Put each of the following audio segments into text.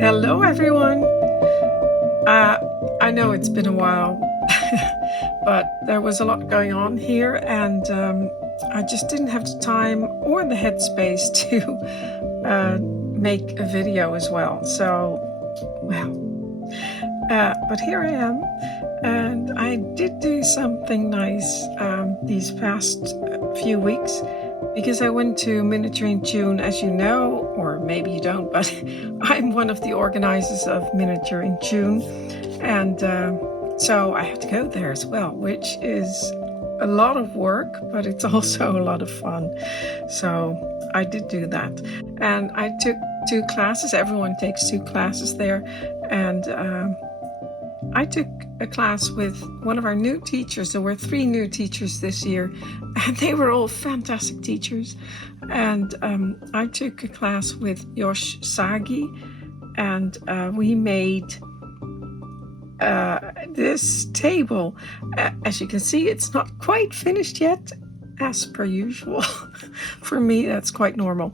Hello everyone! I know it's been a while, but there was a lot going on here and I just didn't have the time or the headspace to make a video as well. So, well, but here I am, and I did do something nice these past few weeks, because I went to Miniaturist Journal, as you know, or maybe you don't, but I'm one of the organizers of Miniaturist Journal, and so I have to go there as well, which is a lot of work, but it's also a lot of fun. So I did do that, and I took 2 classes. Everyone takes 2 classes there, and I took a class with one of our new teachers. There were 3 new teachers this year, and they were all fantastic teachers. And I took a class with Josje, and we made this table. As you can see, it's not quite finished yet, as per usual. For me, that's quite normal.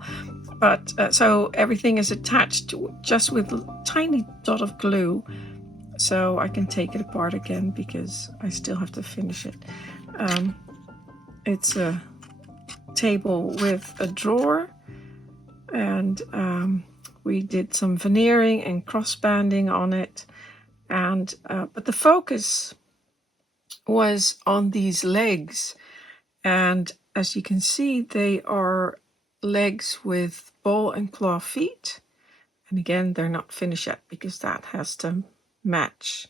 But so everything is attached just with a tiny dot of glue. So I can take it apart again because I still have to finish it. It's a table with a drawer, and we did some veneering and cross-banding on it. And but the focus was on these legs, and as you can see, they are legs with ball and claw feet. And again, they're not finished yet because that has to match,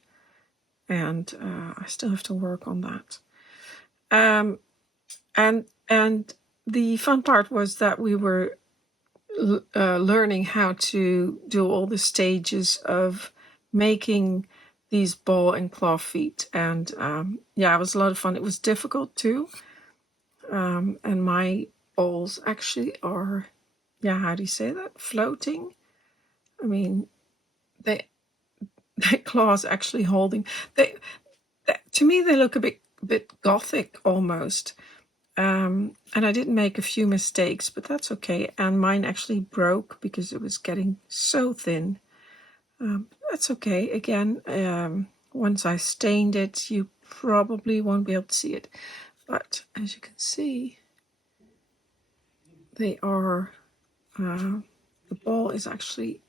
and I still have to work on that. And the fun part was that we were learning how to do all the stages of making these ball and claw feet, and yeah, it was a lot of fun. It was difficult too, and my balls actually are, yeah, how do you say that, floating? I mean, the claws actually holding. To me, they look a bit gothic almost. And I did make a few mistakes, but that's okay. And mine actually broke because it was getting so thin. That's okay. Again, once I stained it, you probably won't be able to see it. But as you can see, they are, the ball is actually,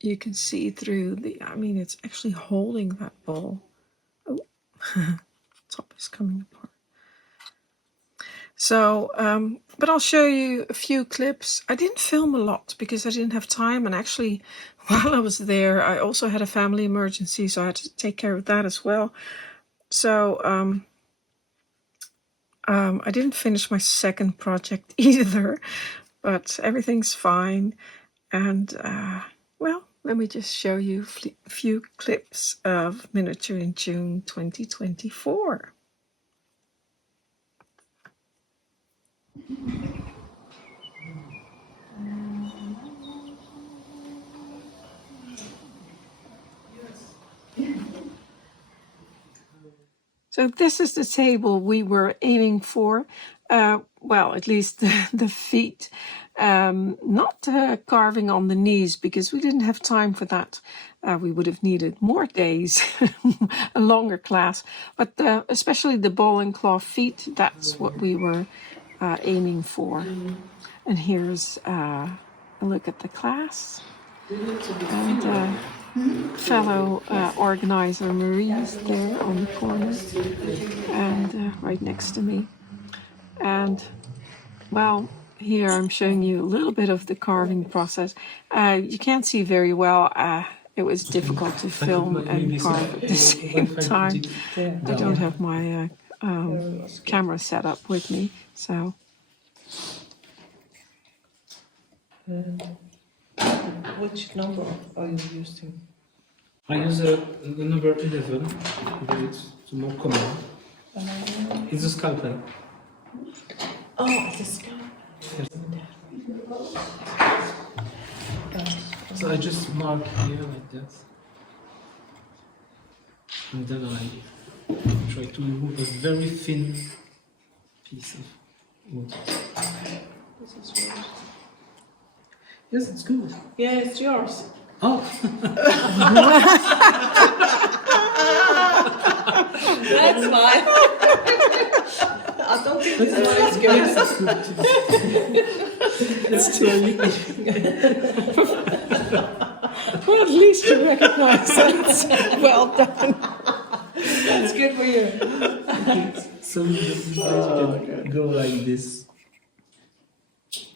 you can see through the, I mean, it's actually holding that ball. Oh, top is coming apart. So, but I'll show you a few clips. I didn't film a lot because I didn't have time, and actually, while I was there, I also had a family emergency, so I had to take care of that as well. So, I didn't finish my second project either, but everything's fine. And, well, let me just show you a few clips of Miniaturist Journal 2024. So this is the table we were aiming for. Well, at least the feet. Not carving on the knees, because we didn't have time for that. We would have needed more days, a longer class. But especially the ball and claw feet, that's what we were aiming for. And here's a look at the class. And fellow organizer Marie's there on the corner, and right next to me. And well, here I'm showing you a little bit of the carving process. You can't see very well. It was difficult to film and carve at the same time. I don't have my camera set up with me, so. Which number are you using? I use the number 11, but it's more common. It's a scalpel. Oh, it's a scalpel. Yes. So I just mark here like that. And then I try to remove a very thin piece of wood. This is yours. Yes, it's good. Yeah, it's yours. Oh, That's fine. I don't think this one is good. that's sorry. Well, at least you recognize it. Well done. It's good for you. So you can go like this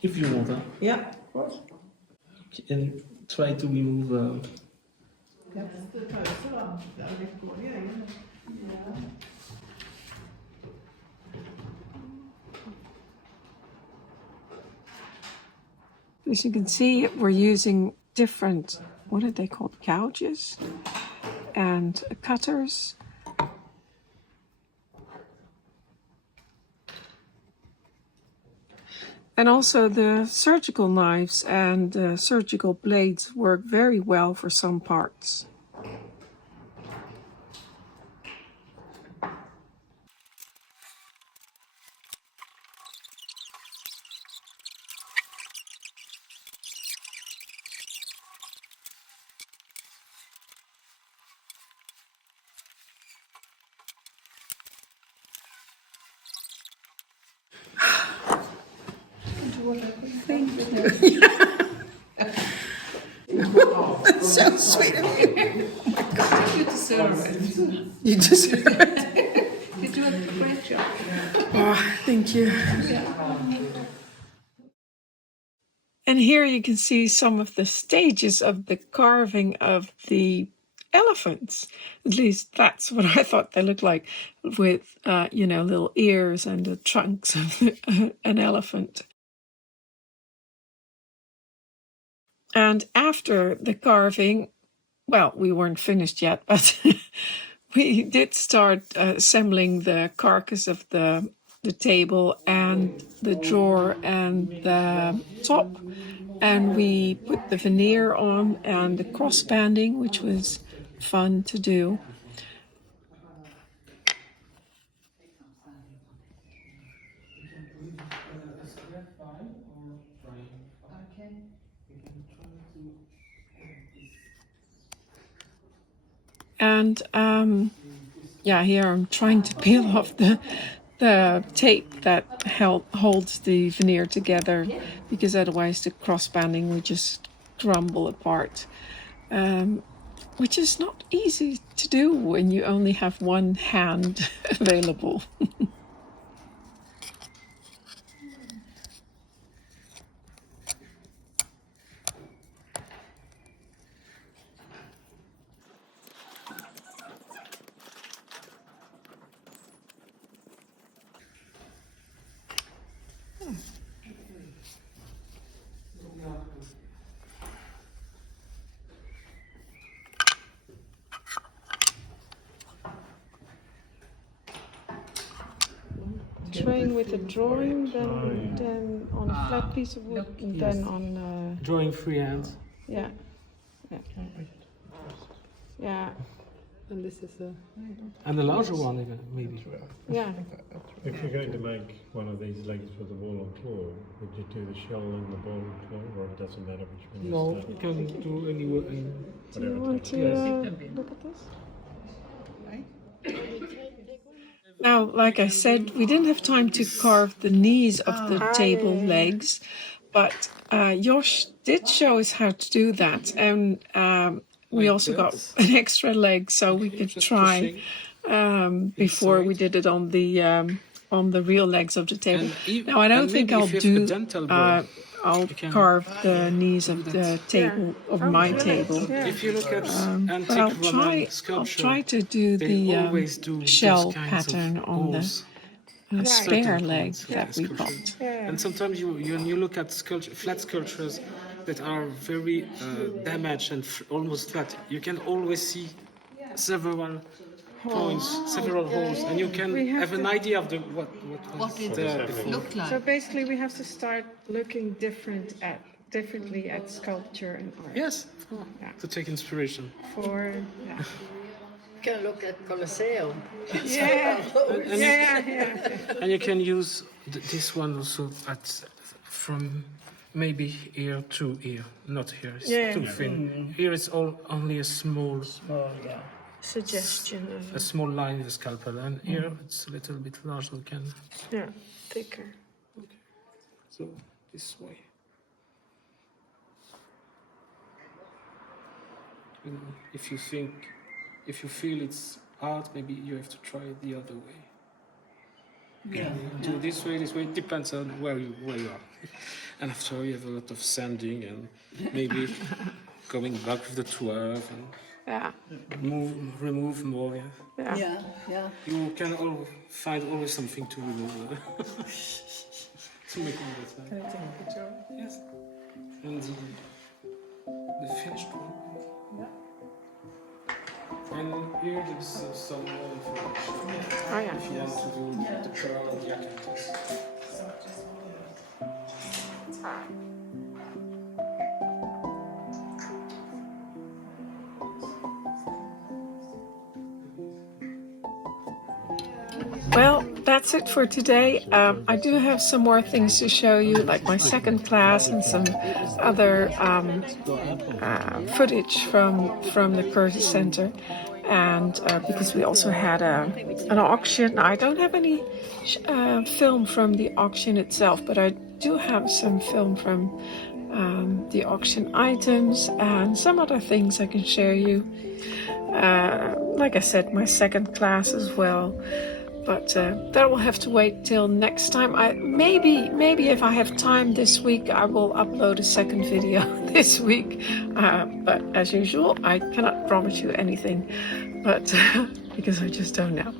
if you want. Huh? Yeah, of course. And try to remove. As you can see, we're using different, what are they called, gouges and cutters. And also the surgical knives and surgical blades work very well for some parts. That's so sweet of you. You deserve it. You deserve it. You do a great job. Oh, thank you. And here you can see some of the stages of the carving of the elephants. At least that's what I thought they looked like, with, little ears and the trunks of an elephant. And after the carving, well, we weren't finished yet, but we did start assembling the carcass of the table and the drawer and the top. And we put the veneer on and the cross banding, which was fun to do. And here I'm trying to peel off the tape that holds the veneer together, because otherwise the cross banding would just crumble apart, which is not easy to do when you only have one hand available. Train with a drawing, then on a flat piece of wood, and then on Drawing freehand. yeah. And this is and a larger one even, maybe. Yeah. If you're going to make one of these legs for the wall and floor, would you do the shell and the ball and floor, or it doesn't matter which one? No, you you can do anywhere. Do you want to look at this? Now, like I said, we didn't have time to carve the knees of the table legs, but Josje did show us how to do that, and we also got an extra leg so we could try before we did it on the real legs of the table. Now, I don't think I'll carve the knees of the table of my table. If you look at But I'll try to do the shell pattern on the spare leg that we got. And sometimes when you look at flat sculptures that are very damaged and almost flat, you can always see several points, several holes, and you can have an idea of what is there before. Look like. So basically, we have to start looking differently at sculpture and art. Yes, to take inspiration. You can look at Colosseum. And you can use this one also from maybe here to here, not here. It's Yeah. too thin. Here it's only a small Suggestion. a small line with a scalpel, and here it's a little bit larger. We can Yeah, thicker. so this way. And if you feel it's hard, maybe you have to try it the other way. Yeah. Do this way. It depends on where you are. And after you have a lot of sanding and maybe going back with the 12 and Yeah, remove more. Yeah. yeah. Yeah, yeah. You can find always something to remove to make it better. Can I take a picture? Yes. And the finished one. Yeah. And here there's some more information. Oh yeah. If you want to do the pearl and the acanthes. Well, that's it for today. I do have some more things to show you, like my second class and some other footage from the Curtis Center. And because we also had an auction. I don't have any film from the auction itself, but I do have some film from the auction items and some other things I can share you. Like I said, my second class as well. But that will have to wait till next time. Maybe if I have time this week, I will upload a second video this week. But as usual, I cannot promise you anything, but because I just don't know.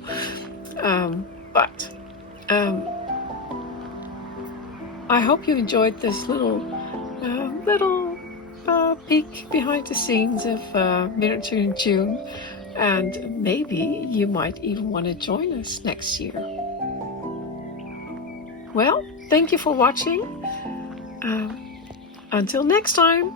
I hope you enjoyed this little peek behind the scenes of Miniature in June. And maybe you might even want to join us next year. Well, thank you for watching. Until next time.